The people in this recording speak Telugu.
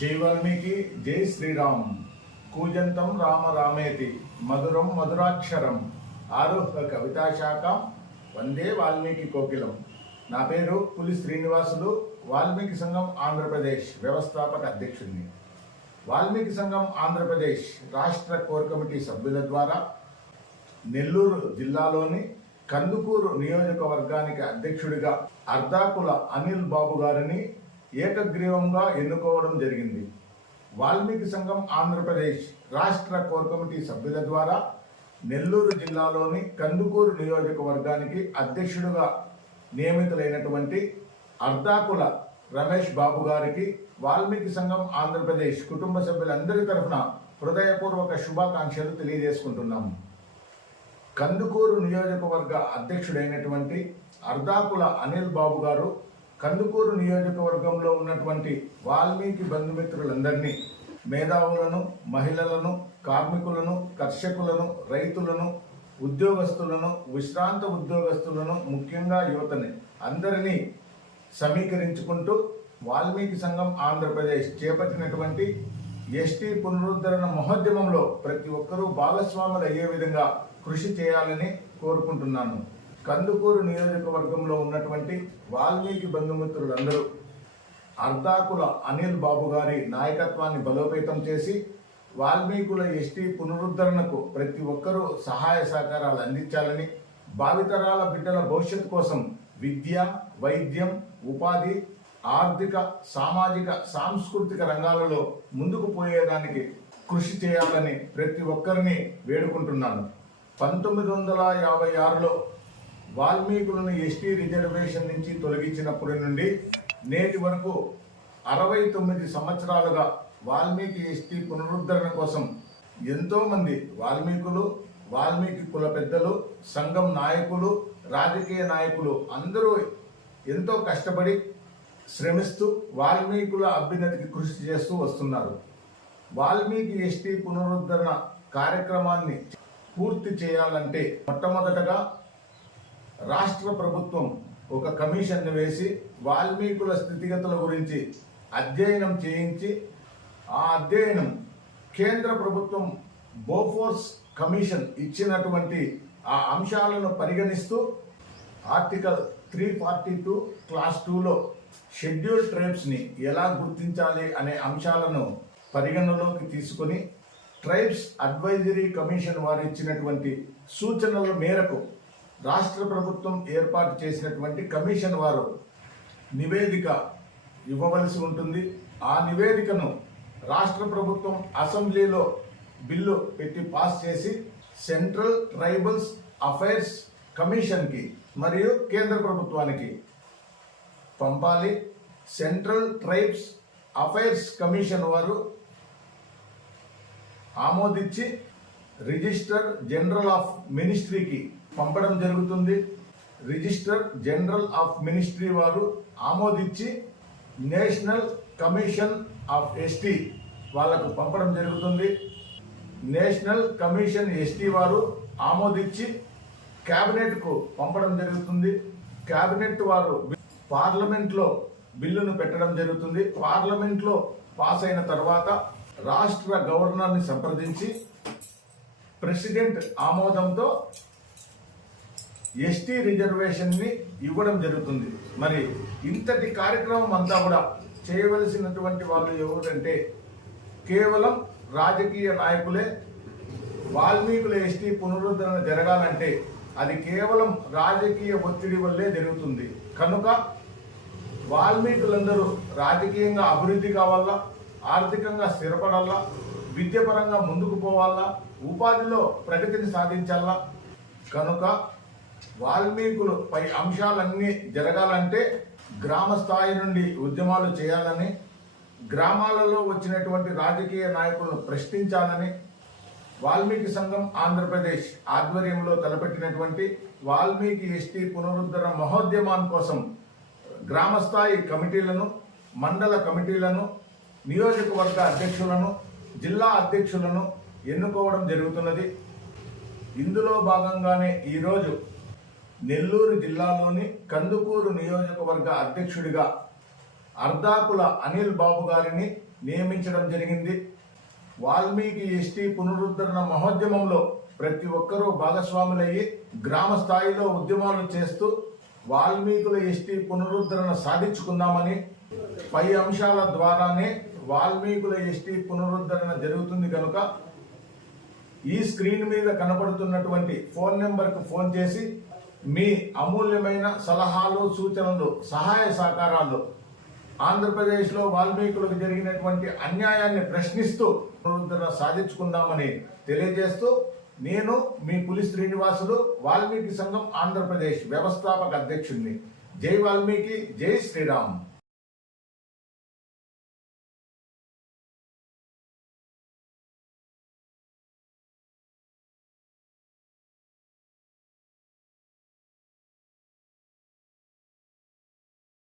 జై వాల్మీకి, జై శ్రీరామ్. కూజంతం రామ రామేతి, మధురం మధురాక్షరం, ఆరుహ్య కవితాశాఖం, వందే వాల్మీకి కోకిలం. నా పేరు పులి శ్రీనివాసులు, వాల్మీకి సంఘం ఆంధ్రప్రదేశ్ వ్యవస్థాపక అధ్యక్షుడిని. వాల్మీకి సంఘం ఆంధ్రప్రదేశ్ రాష్ట్ర కోర్ కమిటీ సభ్యుల ద్వారా నెల్లూరు జిల్లాలోని కందుకూరు నియోజకవర్గానికి అధ్యక్షుడిగా అర్ధాకుల అనిల్ బాబు గారిని ఏకగ్రీవంగా ఎన్నుకోవడం జరిగింది. వాల్మీకి సంఘం ఆంధ్రప్రదేశ్ రాష్ట్ర కోర్ కమిటీ సభ్యుల ద్వారా నెల్లూరు జిల్లాలోని కందుకూరు నియోజకవర్గానికి అధ్యక్షుడిగా నియమితులైనటువంటి అర్ధాకుల రమేష్ బాబు గారికి వాల్మీకి సంఘం ఆంధ్రప్రదేశ్ కుటుంబ సభ్యులందరి తరఫున హృదయపూర్వక శుభాకాంక్షలు తెలియజేసుకుంటున్నాము. కందుకూరు నియోజకవర్గ అధ్యక్షుడైనటువంటి అర్ధాకుల అనిల్ బాబు గారు కందుకూరు నియోజకవర్గంలో ఉన్నటువంటి వాల్మీకి బంధుమిత్రులందరినీ, మేధావులను, మహిళలను, కార్మికులను, కర్షకులను, రైతులను, ఉద్యోగస్తులను, విశ్రాంత ఉద్యోగస్తులను, ముఖ్యంగా యువతని అందరినీ సమీకరించుకుంటూ వాల్మీకి సంఘం ఆంధ్రప్రదేశ్ చేపట్టినటువంటి ఎస్టీ పునరుద్ధరణ మహోద్యమంలో ప్రతి ఒక్కరూ భాగస్వాములు అయ్యే విధంగా కృషి చేయాలని కోరుకుంటున్నాను. కందుకూరు నియోజకవర్గంలో ఉన్నటువంటి వాల్మీకి బంధుమిత్రులందరూ అర్ధాకుల అనిల్ బాబు గారి నాయకత్వాన్ని బలోపేతం చేసి వాల్మీకుల ఎస్టీ పునరుద్ధరణకు ప్రతి ఒక్కరూ సహాయ సహకారాలు అందించాలని, భావితరాల బిడ్డల భవిష్యత్తు కోసం విద్య, వైద్యం, ఉపాధి, ఆర్థిక, సామాజిక, సాంస్కృతిక రంగాలలో ముందుకు పోయేదానికి కృషి చేయాలని ప్రతి ఒక్కరిని వేడుకుంటున్నాను. 1956లో వాల్మీకులను ఎస్టీ రిజర్వేషన్ నుంచి తొలగించినప్పటి నుండి నేటి వరకు 69 సంవత్సరాలుగా వాల్మీకి ఎస్టీ పునరుద్ధరణ కోసం ఎంతోమంది వాల్మీకులు, వాల్మీకి కుల పెద్దలు, సంఘం నాయకులు, రాజకీయ నాయకులు అందరూ ఎంతో కష్టపడి శ్రమిస్తూ వాల్మీకుల అభ్యున్నతికి కృషి చేస్తూ వస్తున్నారు. వాల్మీకి ఎస్టీ పునరుద్ధరణ కార్యక్రమాన్ని పూర్తి చేయాలంటే మొట్టమొదటగా రాష్ట్ర ప్రభుత్వం ఒక కమిషన్ను వేసి వాల్మీకుల స్థితిగతుల గురించి అధ్యయనం చేయించి, ఆ అధ్యయనం కేంద్ర ప్రభుత్వం బోఫోర్స్ కమిషన్ ఇచ్చినటువంటి ఆ అంశాలను పరిగణిస్తూ ఆర్టికల్ 342 క్లాస్ 2లో షెడ్యూల్డ్ ట్రైబ్స్ని ఎలా గుర్తించాలి అనే అంశాలను పరిగణలోకి తీసుకొని ట్రైబ్స్ అడ్వైజరీ కమిషన్ వారు ఇచ్చినటువంటి సూచనల మేరకు రాష్ట్ర ప్రభుత్వం ఏర్పాటు చేసినటువంటి కమిషన్ వారు నివేదిక ఇవ్వవలసి ఉంటుంది. ఆ నివేదికను రాష్ట్ర ప్రభుత్వం అసెంబ్లీలో బిల్లు పెట్టి పాస్ చేసి సెంట్రల్ ట్రైబల్స్ అఫైర్స్ కమిషన్కి మరియు కేంద్ర ప్రభుత్వానికి పంపాలి. సెంట్రల్ ట్రైబ్స్ అఫైర్స్ కమిషన్ వారు ఆమోదించి రిజిస్టర్ జనరల్ ఆఫ్ మినిస్ట్రీకి పంపడం జరుగుతుంది. రిజిస్టర్ జనరల్ ఆఫ్ మినిస్ట్రీ వారు ఆమోదించి నేషనల్ కమిషన్ ఆఫ్ ఎస్టీ వాళ్ళకు పంపడం జరుగుతుంది. నేషనల్ కమిషన్ ఎస్టీ వారు ఆమోదించి క్యాబినెట్కు పంపడం జరుగుతుంది. క్యాబినెట్ వారు పార్లమెంట్లో బిల్లును పెట్టడం జరుగుతుంది. పార్లమెంట్లో పాస్ అయిన తర్వాత రాష్ట్ర గవర్నర్ని సంప్రదించి ప్రెసిడెంట్ ఆమోదంతో ఎస్టీ రిజర్వేషన్ని ఇవ్వడం జరుగుతుంది. మరి ఇంతటి కార్యక్రమం అంతా కూడా చేయవలసినటువంటి వాళ్ళు ఎవరంటే కేవలం రాజకీయ నాయకులే. వాల్మీకుల ఎస్టీ పునరుద్ధరణ జరగాలంటే అది కేవలం రాజకీయ ఒత్తిడి వల్లే జరుగుతుంది. కనుక వాల్మీకులందరూ రాజకీయంగా అభివృద్ధి కావాలా, ఆర్థికంగా స్థిరపడాలా, విద్యపరంగా ముందుకు పోవాలా, ఉపాధిలో ప్రగతిని సాధించాలా. కనుక వాల్మీకులు పై అంశాలన్నీ జరగాలంటే గ్రామ స్థాయి నుండి ఉద్యమాలు చేయాలని, గ్రామాలలో వచ్చినటువంటి రాజకీయ నాయకులను ప్రశ్నించాలని వాల్మీకి సంఘం ఆంధ్రప్రదేశ్ ఆధ్వర్యంలో తలపెట్టినటువంటి వాల్మీకి ఎస్టీ పునరుద్ధరణ మహోద్యమం కోసం గ్రామస్థాయి కమిటీలను, మండల కమిటీలను, నియోజకవర్గ అధ్యక్షులను, జిల్లా అధ్యక్షులను ఎన్నుకోవడం జరుగుతున్నది. ఇందులో భాగంగానే ఈరోజు నెల్లూరు జిల్లాలోని కందుకూరు నియోజకవర్గ అధ్యక్షుడిగా అర్ధాకుల అనిల్ బాబు గారిని నియమించడం జరిగింది. వాల్మీకి ఎస్టీ పునరుద్ధరణ మహోద్యమంలో ప్రతి ఒక్కరూ భాగస్వాములయ్యి గ్రామ స్థాయిలో ఉద్యమాలు చేస్తూ వాల్మీకుల ఎస్టీ పునరుద్ధరణ సాధించుకుందామని, పై అంశాల ద్వారానే వాల్మీకుల ఎస్టీ పునరుద్ధరణ జరుగుతుంది కనుక ఈ స్క్రీన్ మీద కనపడుతున్నటువంటి ఫోన్ నెంబర్కు ఫోన్ చేసి మీ అమూల్యమైన సలహాలు, సూచనలు, సహాయ సహకారాలు ఆంధ్రప్రదేశ్లో వాల్మీకులకు జరిగినటువంటి అన్యాయాన్ని ప్రశ్నిస్తూ పునరుద్ధరణ సాధించుకుందామని తెలియజేస్తూ, నేను మీ పులి శ్రీనివాసులు, వాల్మీకి సంఘం ఆంధ్రప్రదేశ్ వ్యవస్థాపక అధ్యక్షుడిని. జై వాల్మీకి, జై శ్రీరామ్.